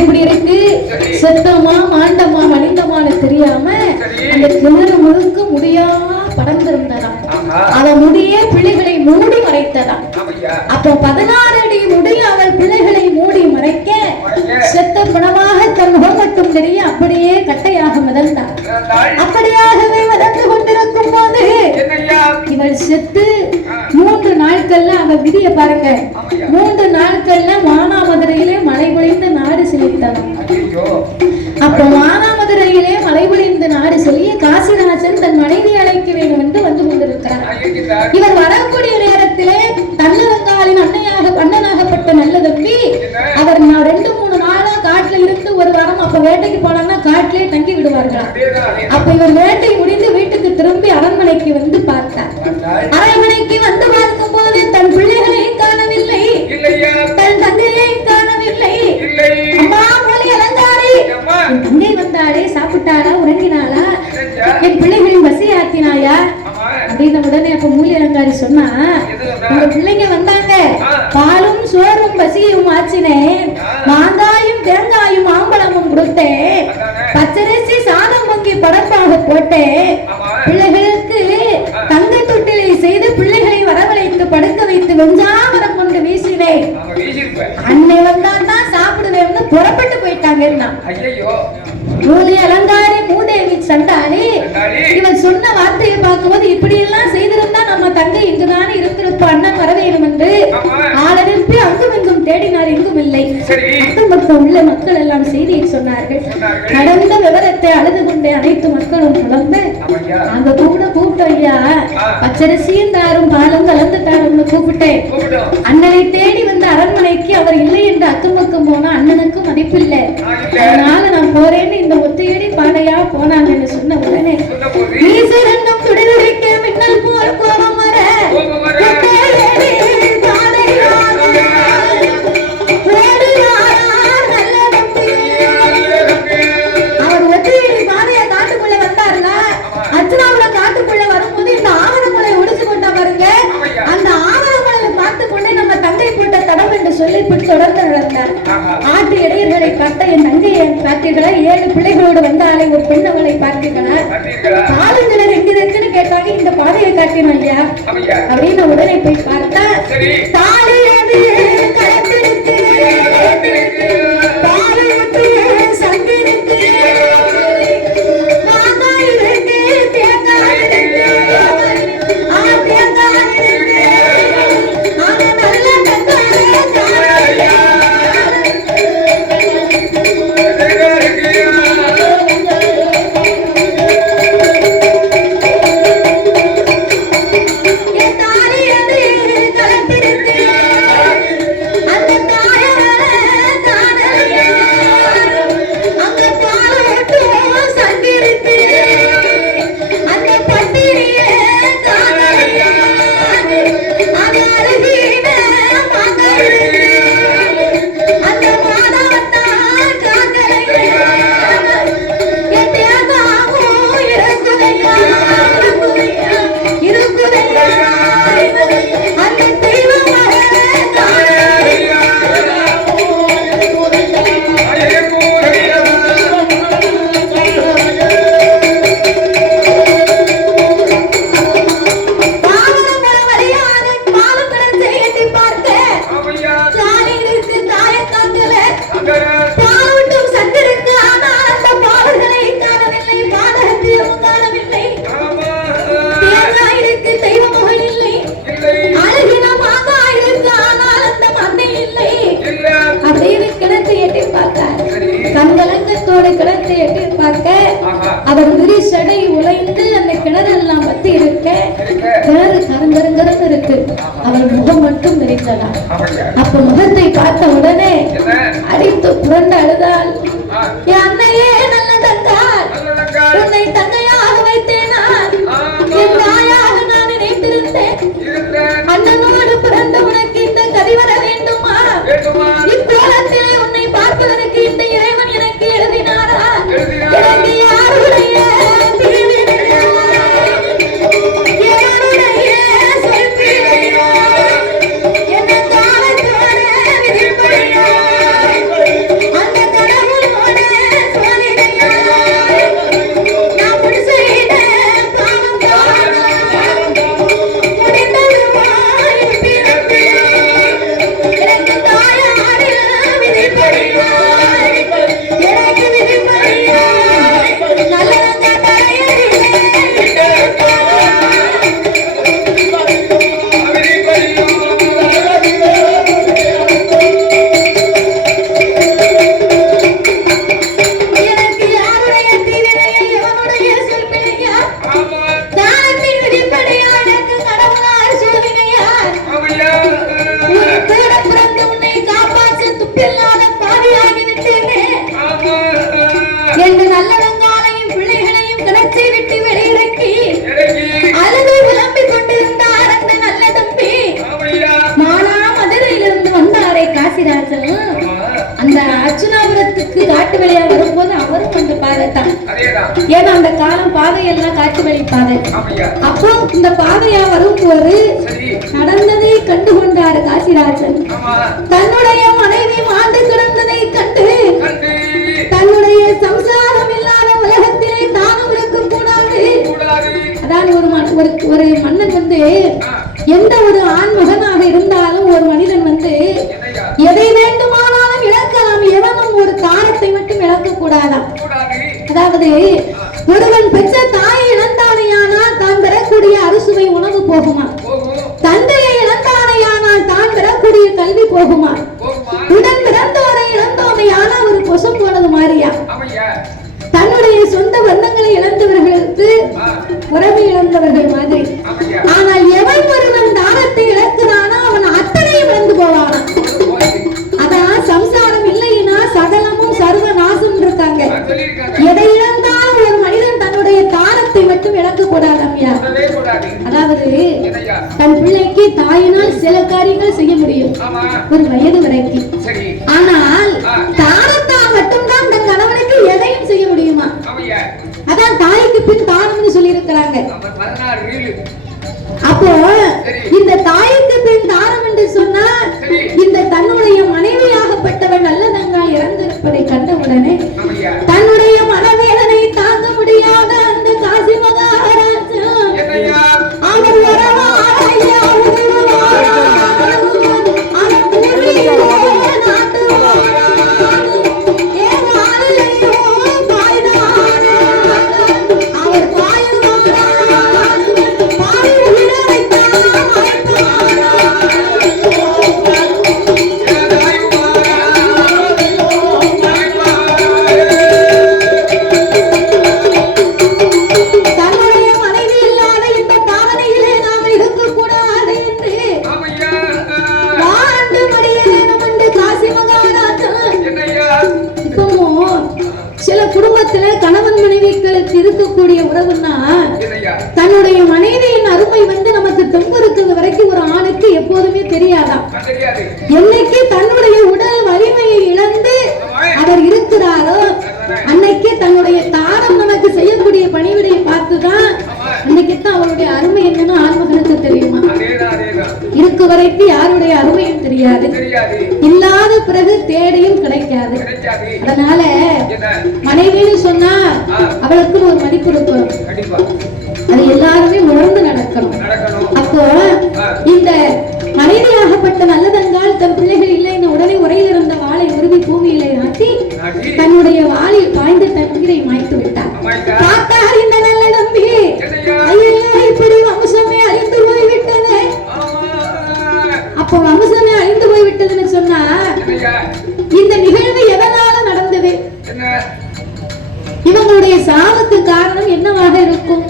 எப்படி இருக்கு செத்தமா மாண்டமா மனிதமான தெரியாம அந்த கிணறு முழுக்க முடியா படர்ந்திருந்ததாம். அவ முடிய பிள்ளைகளை மூடி மறைத்ததாம் அப்போ பதினாறு அடி முடிய அவள் பிள்ளைகளை மூடி மறைக்க. செத்த பிணமாக தன் முகம் மட்டும் தெரிய அப்படியே கட்டையாக மிதந்தார். அப்படியாகவே மிதந்து கொண்டிருக்கும் போது இவள் செத்து மூன்று நாட்கள்ல அவ விதிய பாருங்க. மூன்று நாட்கள்ல மானாமதுரையிலே மழை பொழிந்த நாடு செழித்தவன் ஐயோ அப்போ மானாமதுரையிலே மழை பொழிந்த நாடு செழிய காசிராஜன் தன் மனைவி அழைக்க வேண்டும் என்று வந்து கொண்டிருக்கிறார். இவர் வரக்கூடிய நேரத்திலே தன்னரங்காலின் அன்னையாக அண்ணனாகப்பட்ட நல்ல தம்பி அவர் நான் ரெண்டு மூணு நாளா காட்டுல இருந்து ஒரு வாரம் அப்ப வேட்டைக்கு போனாங்கன்னா காட்டிலே தங்கி விடுவார்களாம். அலங்காரி சொன்னா வந்தா? உங்க பிள்ளைங்க வந்தாங்க. பாலும் சோறும் பசியும் ஆச்சினேன் மாங்காயும் தேங்காயும் மாம்பழமும் கொடுத்தேன். பச்சரிசி சாதம் பொங்கி படப்பாக போட்டேன் பிள்ளைகளுக்கு தங்க தொட்டிலை செய்து பிள்ளைகளை வரவழைத்து படுக்க வைத்து வெஞ்சாமரம் கொண்டு வீசினேன் அன்னை வந்தான்னா சாப்பிடுவேன்னு புறப்பட்டு மூலி அலங்காரி மூதேவி சண்டாளி. இவன் சொன்ன வார்த்தையை பார்க்கும்போது இப்படி எல்லாம் செய்திருந்தா நம்ம தங்கை இங்குதானே இருந்திருப்ப அண்ணன் வர வேண்டும் என்று. ஆளனுப்பி அங்கும் இங்கும் தேடினார் எங்கும் இல்லை சரி அக்கம் பக்கம் உள்ள மக்கள் எல்லாம் செய்தியை சொன்னார்கள். நடந்த விவரத்தை அழுது கொண்டே அனைத்து மக்களும் ஆமையா அங்க கூட கூப்பிட்டோம் ஐயா. பச்சரிசியும் தாரும் பாலும் கலந்து தாரும்னு கூப்பிட்டேன் அண்ணனை தேடி வந்த அரண்மனைக்கு அவர் இல்லை என்று அக்கம் பக்கம் போனா அண்ணனுக்கு மதிப்பில்லை. அதனால நான் போறேன்னு வந்தாலே ஒரு பெண்ணவளை பார்த்தீர்களா பார்த்தீர்களா காலஞ்சலர் எங்க இருக்குன்னு கேட்டாங்க இந்த பாதையை காட்டினோம் ஆமையா அப்படின்னு உடனே போய் பார்த்தா பார்க்க அவர் விரிசடை உழைந்து அந்த கிணறெல்லாம் பத்தி இருக்க கிணறு கருங்கருங்கருன்னு இருக்கு. அவர் முகம் மட்டும் விரித்ததா அப்ப முகத்தை பார்த்த உடனே அடித்து புரண்டு அழுதாள். என் அன்னையே காட்டு வழியா வரும்போது அவரும் அந்த பாதை தான் ஏன்னா அந்த காலம் பாதையெல்லாம் காட்டு வழி பாதை. அப்போ இந்த பாதையா வரும்போது நடந்ததை கண்டு கொண்டார் காசிராஜன் தன்னுடைய மனைவி மாண்டு கிடந்ததை கண்டு தன்னுடைய சம்சாரம் இல்லாத உலகத்திலே தானும் இருக்க கூடாது அதான் ஒரு ஒரு மன்னன் வந்து எந்த ஒரு ஆண் மகனாக இருந்தாலும் ஒரு மனிதன் வந்து எதை இழக்கலாம் தாரத்தை மட்டும் இழக்க கூடாதாம். அதாவது ஒருவன் பெற்ற தாயை இழந்தானையானால் தான் பெறக்கூடிய அறுசுவை உணவு போகுமா? தந்தையை தன் பிள்ளைக்கு தாயினால் சில காரியங்கள் செய்ய முடியும். ஒரு வயது வரைக்கும் ஆனால் ஆ. தானத்தால் மட்டும்தான் தன் கணவனுக்கு எதையும் செய்ய முடியுமா? அதான் தாய்க்கு பின் தானம்னு சொல்லி இருக்கிறாங்க அப்போ. இந்த தாய்க்கு பின் தானம் என்று சொன்னா. இந்த தன்னுடைய மனைவியாகப்பட்டவன் நல்லதங்கால் இறந்திருப்பதை கண்டவுடனே ஆமையா தன்னுடைய மனைவிகளுக்கு இருக்கக்கூடிய உறவுன்னா தன்னுடைய மனைவியின் அருமை வந்து நமக்கு தெம்பு இருக்கிறது வரைக்கும் ஒரு ஆணுக்கு எப்போதுமே தெரியாதாம் அது தெரியாது என்னைக்கு தன்னுடைய உடல் வலிமையை இழந்து அவர் இருக்கிறாரோ அன்னைக்கு தன்னுடைய தாரம் நமக்கு செய்யக்கூடிய பணிவிடையை பார்த்துதான் அன்னைக்கு தான் அவருடைய அருமை என்னன்னு ஆண்மகனுக்கு தெரியுமா அதேதான் அதேதான் இருக்கு வரைக்கும் யாருடைய அருமையும் தெரியாது. இல்லாத பிறகு தேடியும் கிடைக்காது. அதனால மனைவின்னு சொன்னா அவளுக்கு ஒரு மதிப்பு இருக்கும். அது எல்லாருமே உணர்ந்து நடக்கணும். அப்போ இந்த மனைவியாகப்பட்ட நல்லதங்கால் தன் பிள்ளைகள் இல்லை இந்த உடனே உரையில் இருந்த வாளை உருவி பூமியிலே நாட்டி தன்னுடைய வாளில் பாய்ந்து தன் உயிரை மாய்த்து விட்டார். அப்போ வம்சமே அழிந்து போய்விட்டதுன்னு சொன்னா இந்த நிகழ்வு எதனால நடந்தது? இவங்களுடைய சாவுக்கு காரணம் என்னவாக இருக்கும்?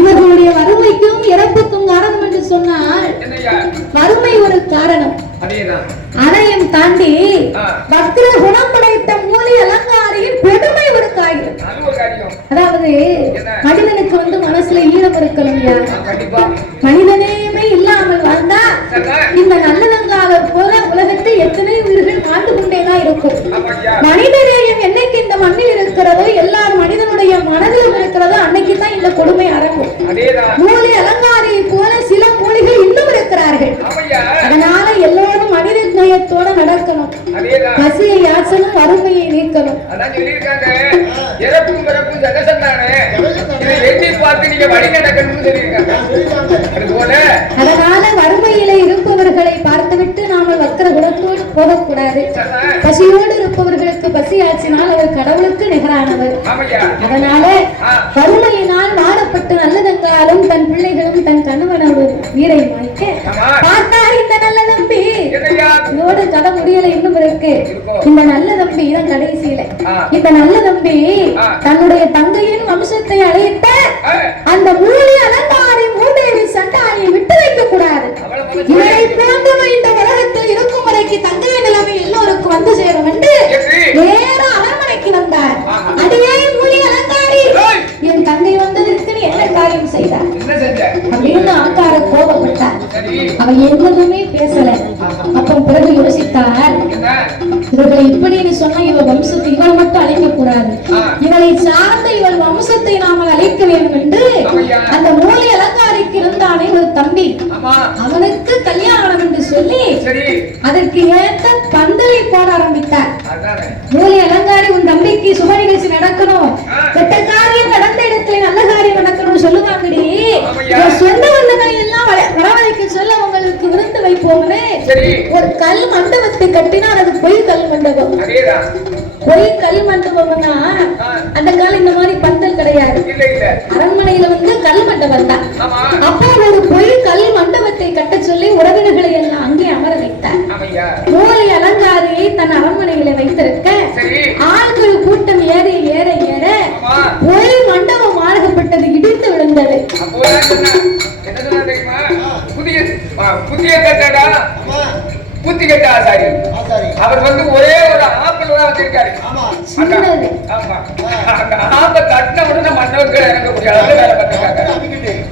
இவர்களுடைய வறுமைக்கும் இறப்புக்கும் காரணம் என்று சொன்னால் வறுமை ஒரு காரணம். அதையும் தாண்டி. பக்திர குணம் படைத்த மூலி அலங்காரியின் பெருமை ஒரு காரியம். அதாவது வந்து மனசுல ஈரம் இருக்கணும் அழகான வறுமையில இருப்பவர்களை பார்த்துவிட்டு நாம வக்கர குணத்தோடு போகக்கூடாது. பசியோடு இருப்பவர்களுக்கு பசி ஆச்சினால் அவர் கடவுளுக்கு நிகரானவர். அதனால வறுமையினால் வாழப்பட்டு நல்லதென்றாலும் தன் பிள்ளைகளும் தன் கணவனும் வீரை மாய்க்க பார்த்தா இந்த நல்ல தம்பி. இதோட கதை முடியல இன்னும் இருக்கு. இந்த நல்ல தம்பி தான் கடைசியில. இந்த நல்ல தம்பி தன்னுடைய தங்கையின் வம்சத்தை அழைத்த அவனுக்கு கல்யாணம் என்று சொல்லி அதற்கு ஏத்த பந்தலை போட ஆரம்பித்தார். மூலி அலங்காரி உன் தம்பிக்கு சுப நிகழ்ச்சி நடக்கணும். கெட்ட காரியம் நடந்த இடத்துல நல்ல காரியம் நடக்கணும்னு சொல்லுவாங்கடி. சொந்த பந்தங்களை எல்லாம் வர- வரவழைக்க சொல்ல உங்களுக்கு விருந்து வைப்போம்னு சரி. ஒரு கல் மண்டபத்தை கட்டினால் அது பொய் கல் மண்டபம். பொய் கல் மண்டபம்னா அந்த காலம் இந்த மாதிரி பந்தல் கிடையாது. அரண்மனையில வந்து கல் மண்டபம் தான். அப்போ ஒரு பொய் கல் மண்டபத்தை கட்ட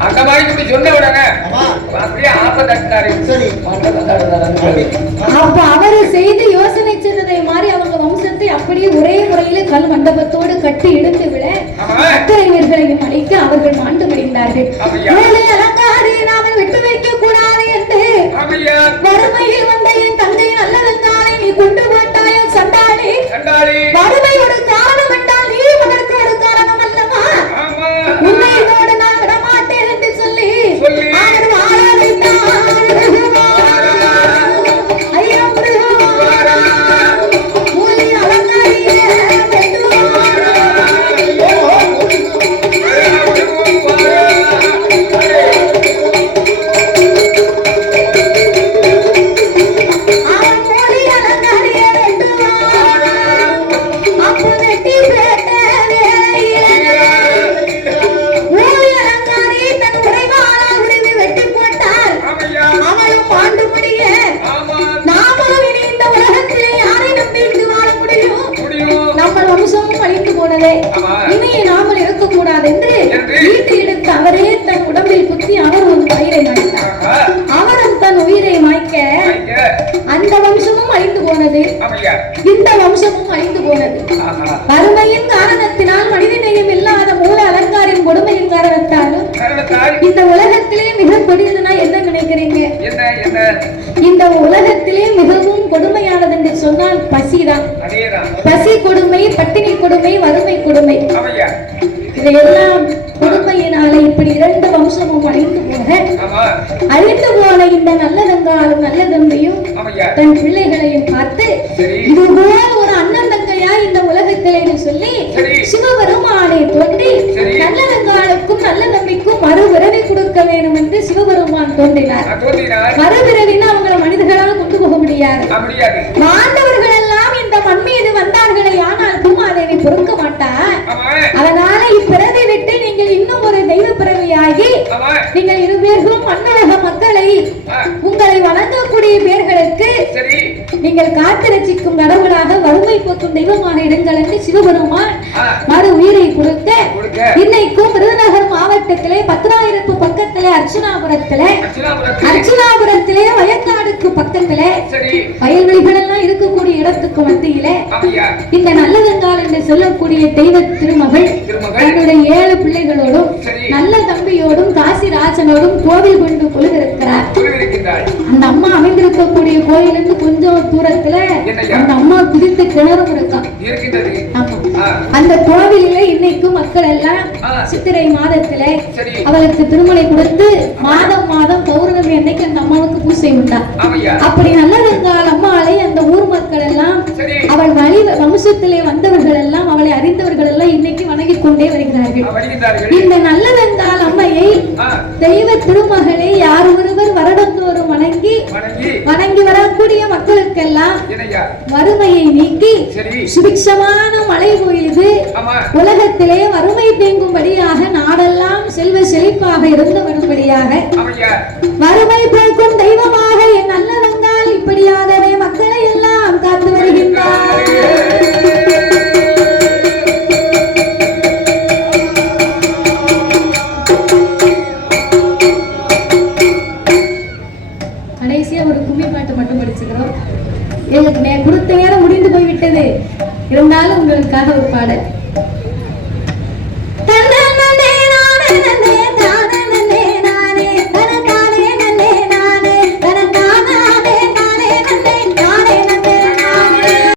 அந்த மாதிரி இப்படி சொன்ன உடனே அப்படியே ஆப்பை தட்டினாரு மன்னன் தந்தாரு. அப்ப அவரு செய்து யோசனை செய்ததை மாதிரி அவங்க வம்சத்தை அப்படியே ஒரே முறையில கல் மண்டபத்தோடு கட்டி எடுத்து விட வீர்களையும் அழிக்க அவர்கள் மாண்டு முடிந்தார்கள் அலங்காரி நாம விட்டு வைக்க கூடாது என்று வறுமையில் வந்த என் தங்கை நல்லதென்றாலே நீ கொண்டு போட்டாயோ சண்டாளி? சொன்னால் பசிதான். பசி கொடுமை பட்டினி கொடுமை வறுமை கொடுமை. இதையெல்லாம் கொடுமையினாலே இப்படி இரண்டு வம்சமும் அழிந்து போக அழிந்து போன இந்த நல்ல தங்காலும் நல்ல தன் பிள்ளைகளையும் பார்த்து சரி. இது போல ஒரு அண்ணன் தங்கையா இந்த உலகத்திலே சொல்லி. சிவபெருமானை தோன்றி சரி. நல்ல தம்பிக்கும் மறுபிறவி கொடுக்க வேண்டும் என்று சிவபெருமான் தோன்றினார். நான் தோன்றினார் மறுபிறவின்னு அவங்கள மனிதர்களால் கொண்டு முடியாது மாண்டவர்கள் எல்லாம் இந்த மண் மீது வந்தார்களே ஆனால் பூமாதேவி பொறுக்க மாட்டார் அதனால இப்பிறவி விட்டு நீங்கள் இன்னும் ஒரு தெய்வ பிறவியாகி நீங்கள் இருவேர்களும் மண்ணுலக மக்களை உங்களை வணங்கக்கூடிய பேர்களுக்கு நீங்கள் காத்து ரசிக்கும் கடவுளாக வறுமை போக்கும் தெய்வமாக இருங்கள் என்று சிவபெருமான் மறு உயிரை கொடுக்க. இன்னைக்கும் விருதுநகர் மாவட்டத்திலே பத்ராயிரப்பு பக்கத்திலே அர்ச்சனாபுரத்திலே அர்ச்சனாபுரத்தில் வயக்காடுக்கு பக்கத்திலே சரி. வயல்வெளிகள் எல்லாம் இருக்கக்கூடிய இடத்துக்கு மத்தியிலே இந்த நல்லதங்கால் என்று சொல்லக்கூடிய தெய்வ திருமகள் தன்னுடைய ஏழு பிள்ளைகளோடும். நல்ல தம்பியோடும் காசிராஜனோடும் கோவில் கொண்டு இருக்கின்றாள் அந்த அம்மா அமைந்திருக்கக்கூடிய கோயிலுக்கு கொஞ்சம் தூரத்துல? அந்த அம்மா குதித்து கிணறும் இருக்கா? அந்த கோவில்ல இன்னைக்கு மக்கள் எல்லாம் சித்திரை மாதத்துல அவளுக்கு திருமலை கொடுத்து மாதம் மாதம் பௌர்ணமி அன்னைக்கு அந்த அம்மாவுக்கு பூசை உண்டா அப்படி நல்லதென்றால் அம்மாளை அந்த ஊர் மக்கள் எல்லாம் அவள் வழி வம்சத்திலே வந்தவர்கள் எல்லாம் அவளை அறிந்தவர்கள் எல்லாம் இன்னைக்கு வணங்கி கொண்டே வருகிறார்கள். இந்த நல்லதென்றால் அம்மையை தெய்வ திருமகளை யார் ஒருவர் வருடந்தோறும் வணங்கி. வணங்கி வரக்கூடிய வறுமையை நீக்கி சுபிக்ஷமான மழை பொழிது உலகத்திலே வறுமை தேங்கும்படியாக நாடெல்லாம் செல்வ செழிப்பாக இருந்து வரும்படியாக வறுமை போக்கும் தெய்வமாக என் நல்ல வந்தால் இப்படியாக